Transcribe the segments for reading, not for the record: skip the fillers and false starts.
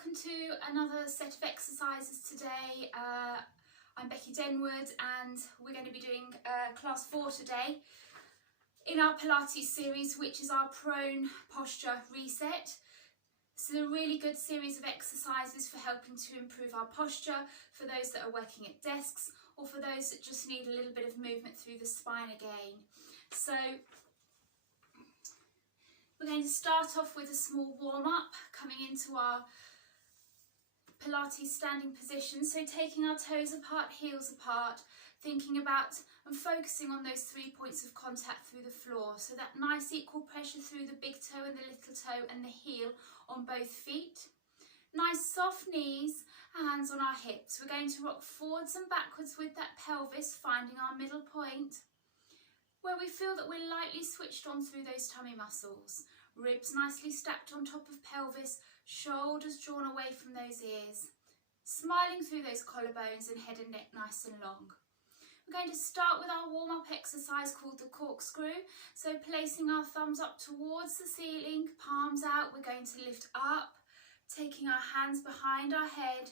welcome to another set of exercises today. I'm Becky Denwood and we're going to be doing class 4 today in our Pilates series, which is our prone posture reset. This is a really good series of exercises for helping to improve our posture for those that are working at desks or for those that just need a little bit of movement through the spine again. So we're going to start off with a small warm-up coming into our Pilates standing position. So taking our toes apart, heels apart, thinking about and focusing on those 3 points of contact through the floor. So that nice equal pressure through the big toe and the little toe and the heel on both feet. Nice soft knees, hands on our hips. We're going to rock forwards and backwards with that pelvis, finding our middle point, where we feel that we're lightly switched on through those tummy muscles. Ribs nicely stacked on top of pelvis, shoulders drawn away from those ears. Smiling through those collarbones and head and neck nice and long. We're going to start with our warm-up exercise called the corkscrew. So placing our thumbs up towards the ceiling, palms out, we're going to lift up, taking our hands behind our head.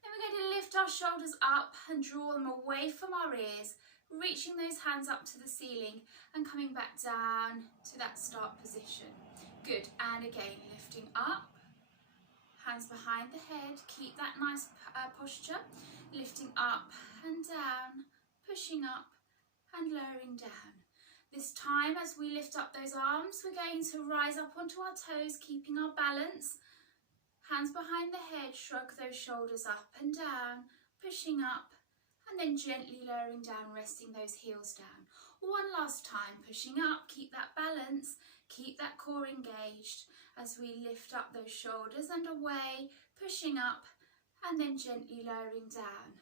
Then we're going to lift our shoulders up and draw them away from our ears, reaching those hands up to the ceiling and coming back down to that start position. Good, and again, lifting up, hands behind the head, keep that nice posture, lifting up and down, pushing up and lowering down. This time, as we lift up those arms, we're going to rise up onto our toes, keeping our balance, hands behind the head, shrug those shoulders up and down, pushing up, and then gently lowering down, resting those heels down. One last time, pushing up, keep that balance, keep that core engaged as we lift up those shoulders and away, pushing up, and then gently lowering down.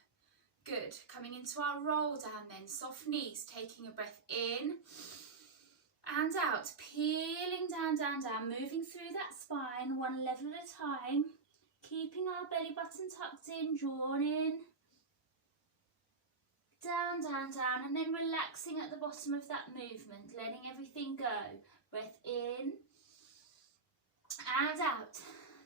Good, coming into our roll down then, soft knees, taking a breath in and out, peeling down, down, down, moving through that spine, one level at a time, keeping our belly button tucked in, drawn in, down, down, down, and then relaxing at the bottom of that movement, letting everything go. Breath in and out,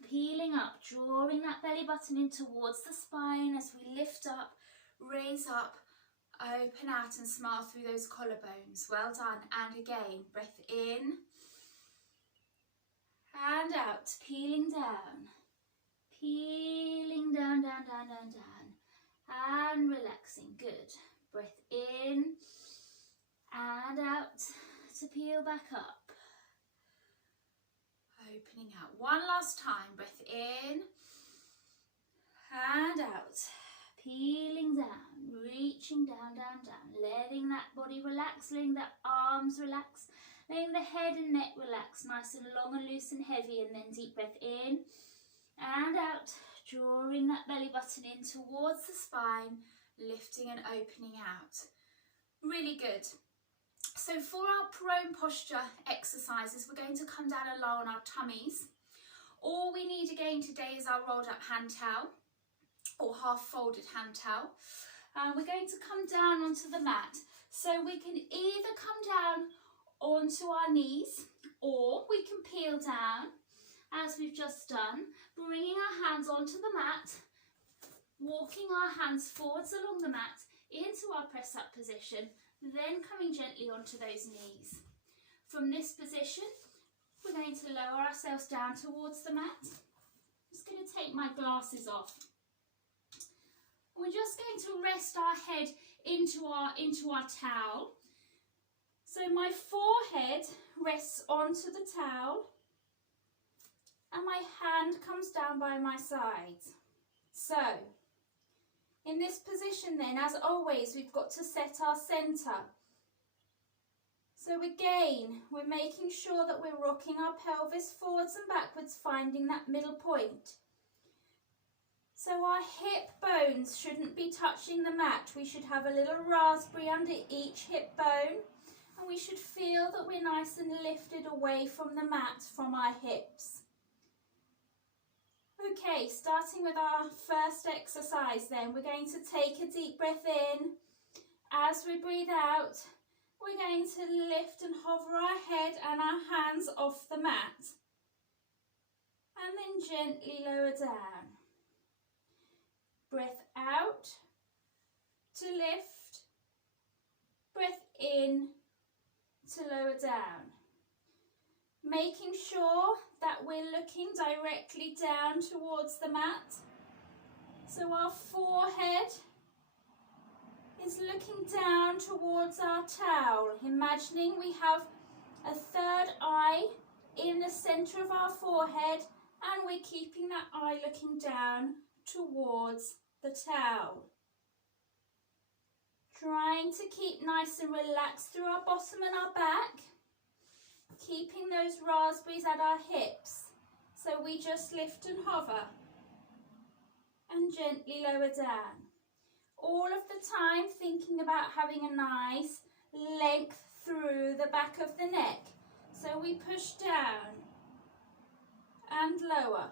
peeling up, drawing that belly button in towards the spine as we lift up, raise up, open out and smile through those collarbones. Well done. And again, breath in and out, peeling down, down, down, down, down, and relaxing. Good. Breath in and out to peel back up. Opening out. One last time. Breath in and out. Peeling down, reaching down, down, down. Letting that body relax, letting the arms relax, letting the head and neck relax, nice and long and loose and heavy. And then deep breath in and out. Drawing that belly button in towards the spine, lifting and opening out. Really good. So for our prone posture exercises, we're going to come down and lie on our tummies. All we need again today is our rolled up hand towel or half folded hand towel. We're going to come down onto the mat. So we can either come down onto our knees or we can peel down as we've just done, bringing our hands onto the mat, walking our hands forwards along the mat into our press up position, then coming gently onto those knees. From this position, we're going to lower ourselves down towards the mat. I'm just going to take my glasses off. We're just going to rest our head into our towel. So my forehead rests onto the towel and my hand comes down by my sides. So in this position then, as always, we've got to set our centre. So again, we're making sure that we're rocking our pelvis forwards and backwards, finding that middle point. So our hip bones shouldn't be touching the mat. We should have a little raspberry under each hip bone, and we should feel that we're nice and lifted away from the mat, from our hips. Okay, starting with our first exercise then, we're going to take a deep breath in. As we breathe out, we're going to lift and hover our head and our hands off the mat. and then gently lower down. Breath out to lift, breath in to lower down. Making sure that we're looking directly down towards the mat. So our forehead is looking down towards our towel, imagining we have a third eye in the centre of our forehead, and we're keeping that eye looking down towards the towel. Trying to keep nice and relaxed through our bottom and our back, keeping those raspberries at our hips, so we just lift and hover and gently lower down. All of the time thinking about having a nice length through the back of the neck. So we push down and lower.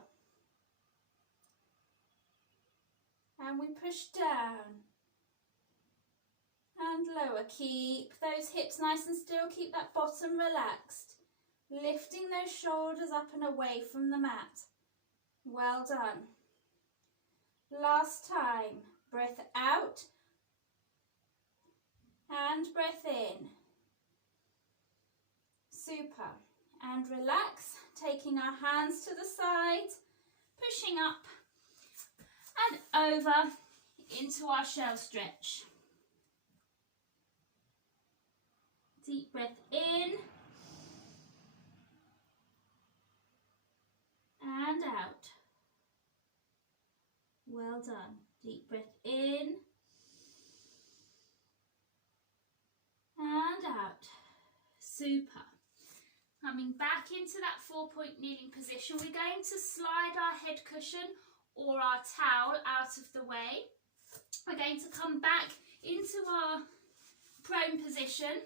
And we push down and lower. Keep those hips nice and still. Keep that bottom relaxed. Lifting those shoulders up and away from the mat. Well done. Last time. Breath out and breath in. Super. And relax, taking our hands to the side, pushing up and over into our shell stretch. Deep breath in and out. Well done. Deep breath in and out. Super. Coming back into that 4-point kneeling position, we're going to slide our head cushion or our towel out of the way. We're going to come back into our prone position,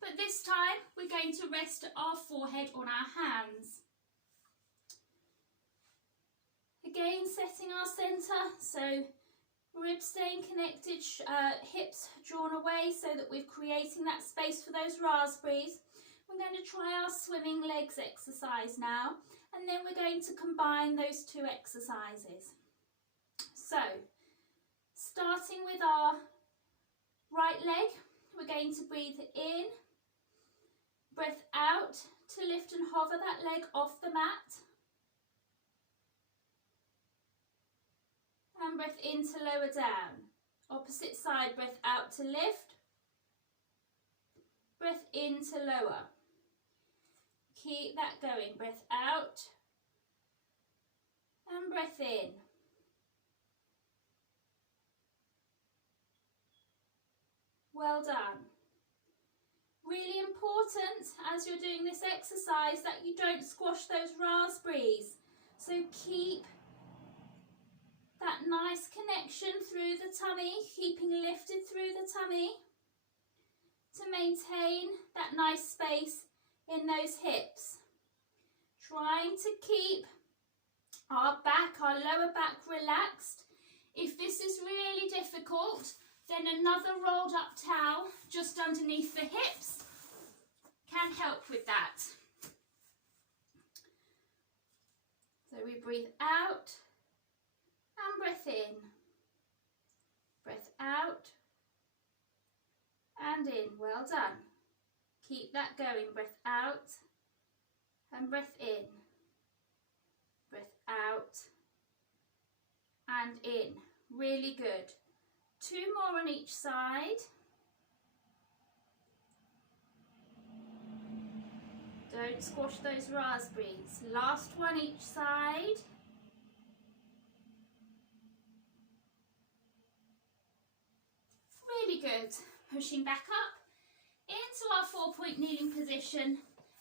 but this time we're going to rest our forehead on our hands. Again, setting our centre, so ribs staying connected, hips drawn away so that we're creating that space for those raspberries. We're going to try our swimming legs exercise now, and then we're going to combine those two exercises. So, starting with our right leg, we're going to breathe in, breath out to lift and hover that leg off the mat. And breath in to lower down. Opposite side, breath out to lift. Breath in to lower. Keep that going. Breath out. And breath in. Well done. Really important as you're doing this exercise that you don't squash those raspberries. So keep that nice connection through the tummy, keeping lifted through the tummy to maintain that nice space in those hips. Trying to keep our back, our lower back relaxed. If this is really difficult, then another rolled up towel just underneath the hips can help with that. So we breathe out. And breath in, breath out and in. Well done. Keep that going. Breath out and breath in, breath out and in. Really good. 2 more on each side. Don't squash those raspberries. Last one each side. Really good. Pushing back up into our 4-point kneeling position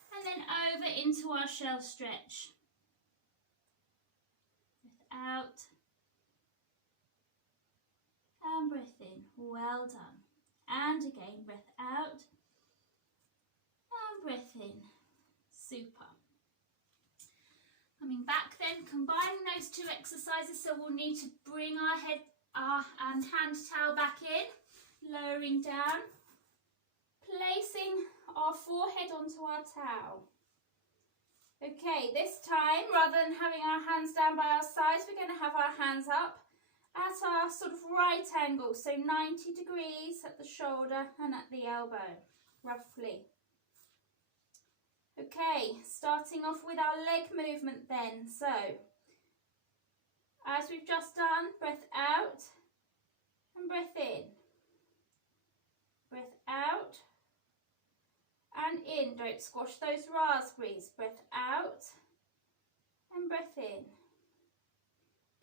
and then over into our shell stretch. Breath out and breath in. Well done. And again, breath out and breath in. Super. Coming back then, combining those two exercises, so we'll need to bring our hand towel back in. Lowering down, placing our forehead onto our towel. Okay, this time, rather than having our hands down by our sides, we're going to have our hands up at our sort of right angle, so 90 degrees at the shoulder and at the elbow, roughly. Okay, starting off with our leg movement then. So, as we've just done, breath out and breath in. Breath out and in. Don't squash those raspberries. Breath out and breath in.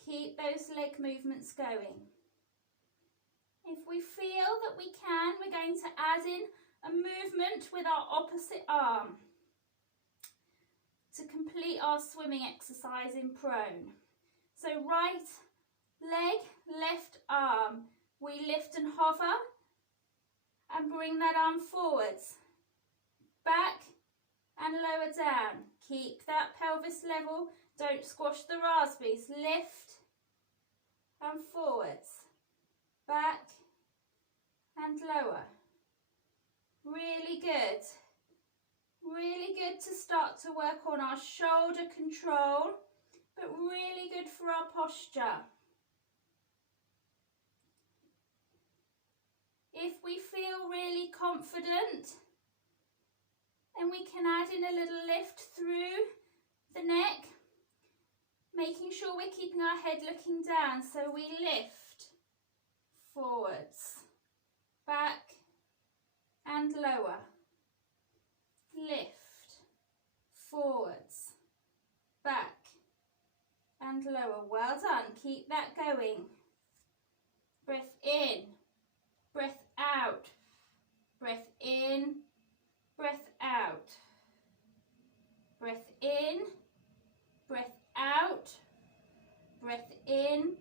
Keep those leg movements going. If we feel that we can, we're going to add in a movement with our opposite arm to complete our swimming exercise in prone. So right leg, left arm. We lift and hover and bring that arm forwards, back and lower down. Keep that pelvis level. Don't squash the raspberries. Lift and forwards, back and lower. Really good. Really good to start to work on our shoulder control, but really good for our posture. If we feel really confident, then we can add in a little lift through the neck, making sure we're keeping our head looking down. So we lift forwards, back and lower. Lift forwards, back and lower. Well done. Keep that going. Breath in, breath out, breath in, breath out, breath in, breath out, breath in,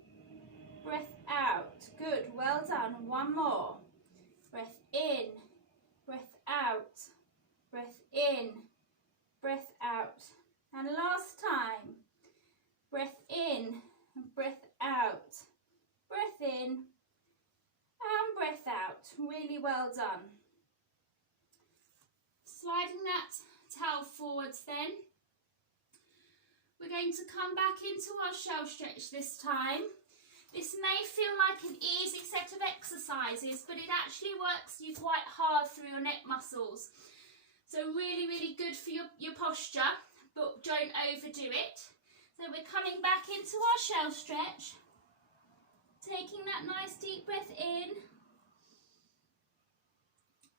breath out. Good, well done. One more. Breath in, breath out, breath in, breath out. And last time. Breath in, breath out, breath in and breath out. Really well done. Sliding that towel forwards then. We're going to come back into our shell stretch this time. This may feel like an easy set of exercises, but it actually works you quite hard through your neck muscles. So really, really good for your posture, but don't overdo it. So we're coming back into our shell stretch, taking that nice deep breath in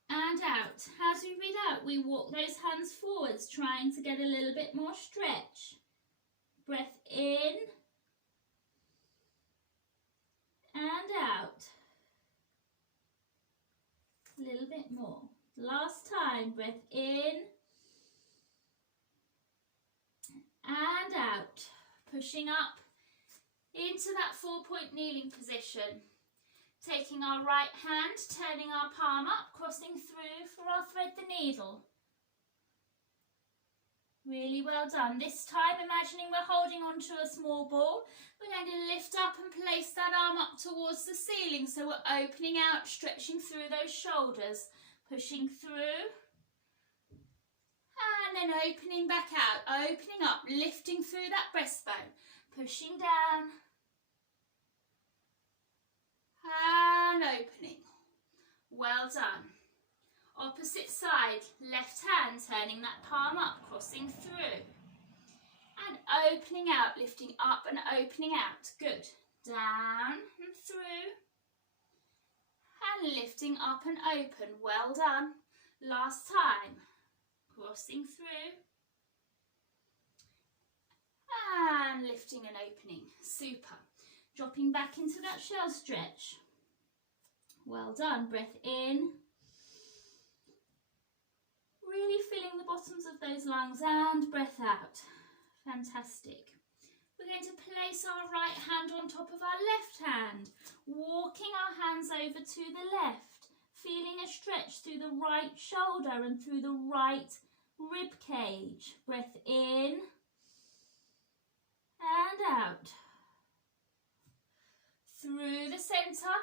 and out. As we breathe out, we walk those hands forwards, trying to get a little bit more stretch. Breath in and out. A little bit more. Last time, breath in and out. Pushing up into that 4-point kneeling position. Taking our right hand, turning our palm up, crossing through for our thread the needle. Really well done. This time, imagining we're holding onto a small ball, we're going to lift up and place that arm up towards the ceiling. So we're opening out, stretching through those shoulders, pushing through, and then opening back out, opening up, lifting through that breastbone, pushing down, and opening. Well done. Opposite side, left hand, turning that palm up, crossing through. And opening out, lifting up and opening out. Good. Down and through. And lifting up and open. Well done. Last time. Crossing through. And lifting and opening. Super. Dropping back into that shell stretch. Well done. Breath in. Really filling the bottoms of those lungs and breath out. Fantastic. We're going to place our right hand on top of our left hand, walking our hands over to the left, feeling a stretch through the right shoulder and through the right rib cage. Breath in and out. Through the centre,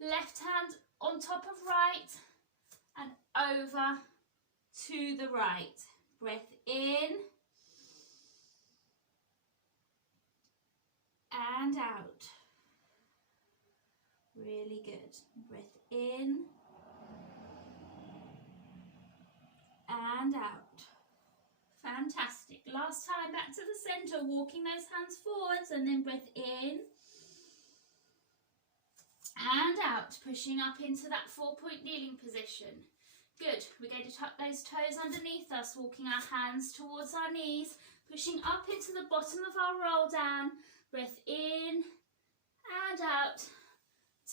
left hand on top of right and over to the right. Breath in and out. Really good. Breath in and out. Fantastic. Last time, back to the centre, walking those hands forwards, and then breath in and out, pushing up into that 4-point kneeling position. Good. We're going to tuck those toes underneath us, walking our hands towards our knees, pushing up into the bottom of our roll down. Breath in and out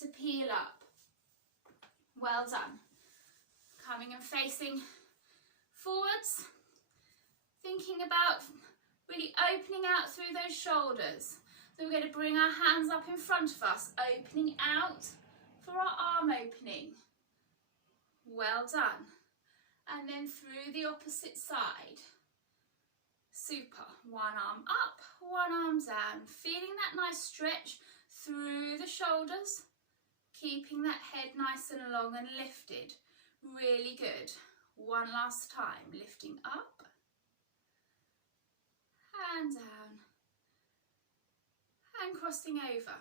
to peel up. Well done. Coming and facing forwards, thinking about really opening out through those shoulders. So we're going to bring our hands up in front of us, opening out for our arm opening. Well done. And then through the opposite side. Super. One arm up, one arm down. Feeling that nice stretch through the shoulders. Keeping that head nice and long and lifted. Really good. One last time. Lifting up and down. And crossing over.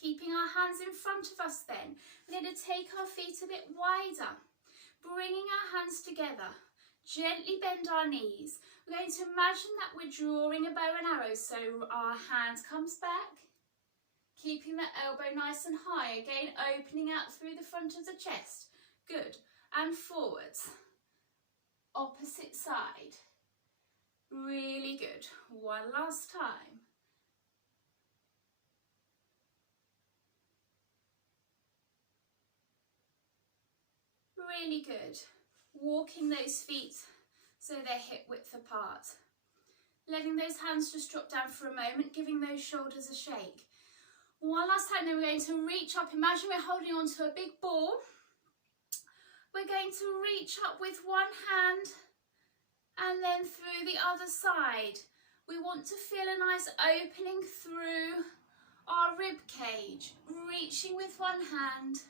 Keeping our hands in front of us then. We're going to take our feet a bit wider. Bringing our hands together. Gently bend our knees. We're going to imagine that we're drawing a bow and arrow, so our hand comes back. Keeping that elbow nice and high. Again, opening out through the front of the chest. Good. And forwards. Opposite side. Really good. One last time. Really good. Walking those feet so they're hip width apart. Letting those hands just drop down for a moment, giving those shoulders a shake. One last time, then we're going to reach up. Imagine we're holding on to a big ball. We're going to reach up with one hand and then through the other side. We want to feel a nice opening through our rib cage. Reaching with one hand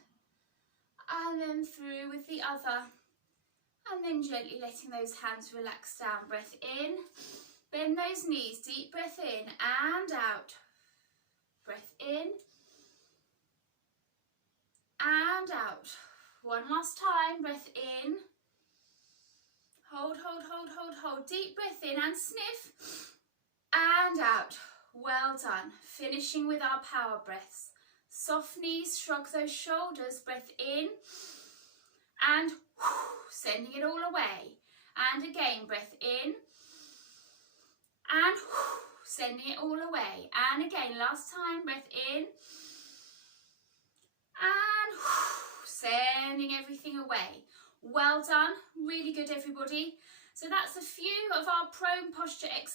and then through with the other. And then gently letting those hands relax down. Breath in. Bend those knees. Deep breath in and out. Breath in and out. One last time. Breath in. Hold, hold, hold, hold, hold. Deep breath in and sniff. And out. Well done. Finishing with our power breaths. Soft knees, shrug those shoulders. Breath in and sending it all away. And again, breath in and sending it all away. And again, last time, breath in and sending everything away. Well done. Really good, everybody. So that's a few of our prone posture exercises.